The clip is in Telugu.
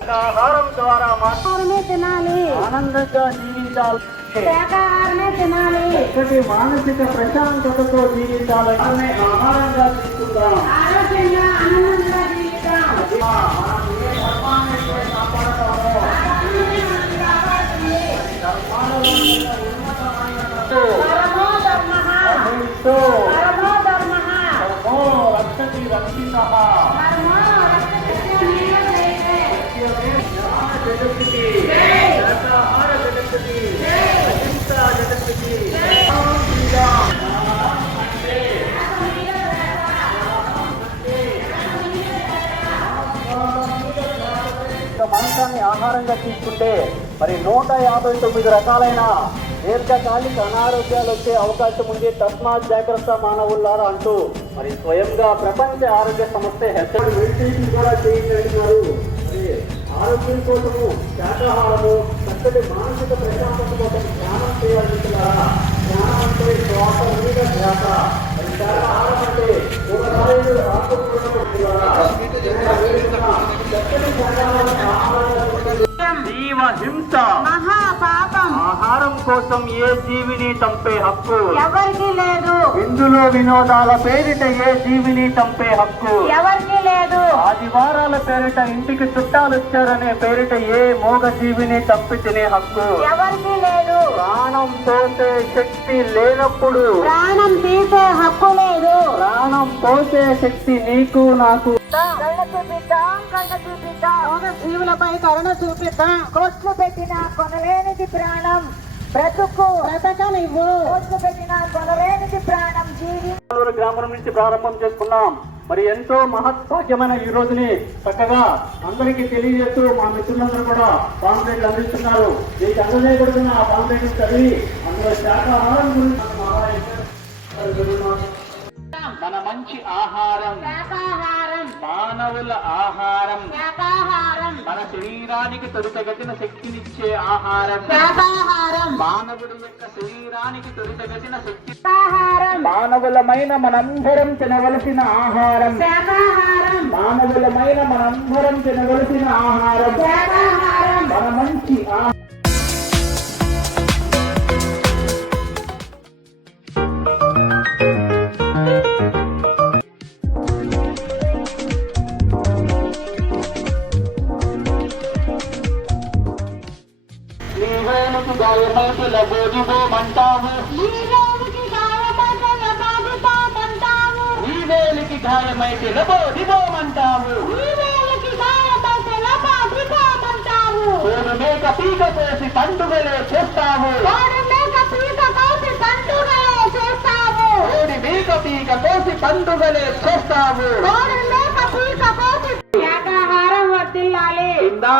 శాకాహారం ద్వారా ఆహారమే తినాలి, ఆనందంగా జీవించాలి, శాకాహారమే తినాలి, చక్కటి మానసిక ప్రశాంతతతో జీవించాలని ఆహారంగా తీసుకుందాం. ఆరోగ్యంగా ఆనందంగా జీవితం. మనం ఏ ధర్మాన్ని కాపాడతామో పరమో ధర్మః, పరమో ధర్మః, ధర్మో రక్షతి రక్షితః. పరమో రక్షతి జయతే. జ్ఞాన జగత్తుకి, శాకాహార జగత్తుకి, అహింసా జగత్తుకి మాంసాన్ని ఆహారంగా తీసుకుంటే మరి 159 రకాలైన దీర్ఘకాలిక అనారోగ్యాలు వచ్చే అవకాశం ఉంది. తస్మాత్ జాగ్రత్త మానవులారా అంటూ మరి స్వయంగా ప్రపంచ ఆరోగ్య సంస్థ మెడిటేషన్ కూడా చేయించారు. ఆరోగ్యం కోసము శాకాహారము, చక్కటి మానసిక ప్రశాంతత కోసం ధ్యానం చేయాలి. ధ్యానం అంటే శ్వాస మీద ధ్యాస. మరి శాకాహారం అంటే కూరగాయలు ఆకుకూరలు చక్కటి జీవ హింస మహాపాపం ఆహారం కోసం ఏ జీవిని చంపే హక్కు ఎవరికి లేదు, ఇందులో వినోదాల పేరిట ఏ జీవిని చంపే హక్కు ఎవరికి లేదు, ఆదివారాల పేరిట ఇంటికి చుట్టాలు వచ్చారనే పేరిట ఏ మోగ జీవిని చంపి తినే హక్కు ఎవరికి లేదు, ప్రాణం పోసే శక్తి లేనప్పుడు ప్రాణం తీసే హక్కు లేదు. ప్రాణం పోసే శక్తి నీకు నాకు. కరుణ చూపిద్దాం, కరుణ చూపిద్దాం, జీవులపై కరుణ చూపిద్దాం. కోట్లు పెట్టిన కొనలేనిది ప్రాణం బ్రతుకు బ్రతకనివ్వు. కోట్లు పెట్టిన కొనలేనిది ప్రాణం జీవి. గ్రామం నుంచి ప్రారంభం చేసుకున్నాం. మరి ఎంతో మహత్భాగ్యమైన ఈ రోజుని చక్కగా అందరికీ తెలియజేస్తూ మా మిత్రులందరూ కూడా పాంప్లెట్లు అందిస్తున్నారు. మీకు అందజేయబడుతున్న ఆ పాంప్లెట్లు చదివి అందులో శాకాహారం గురించి మన మంచి ఆహారం, శాకాహారం, మానవుల ఆహారం, శాకాహారం, మన శరీరానికి తొలితగతిన శక్తినిచ్చే ఆహారం, శాకాహారం, మానవుడి యొక్క శరీరానికి తొలితగతిన శక్తి, శాకాహారం, మానవులమైన మనందరం తినవలసిన ఆహారం, శాకాహారం, మానవులమైన మనందరం తినవలసిన ఆహారం, శాకాహారం, మన మంచి ఆహారం. నీవేనుకు గాయమైతే లబోదిబోమంటావు, నీవేలికి గాయమైతే లబోదిబోమంటావు, నీవేలికి గాయమైతే లబోదిబోమంటావు, నీవేలికి గాయమైతే లబోదిబోమంటావు, కోడి మేక పీక కోసి పండుగలే చేస్తావు, కోడి మేక పీక కోసి పండుగలే చేస్తావు, కోడి మేక పీక కోసి పండుగలే చేస్తావు. కోడి మేక పీక కోసి శాకాహారం వర్ధిల్లాలి. ఇందా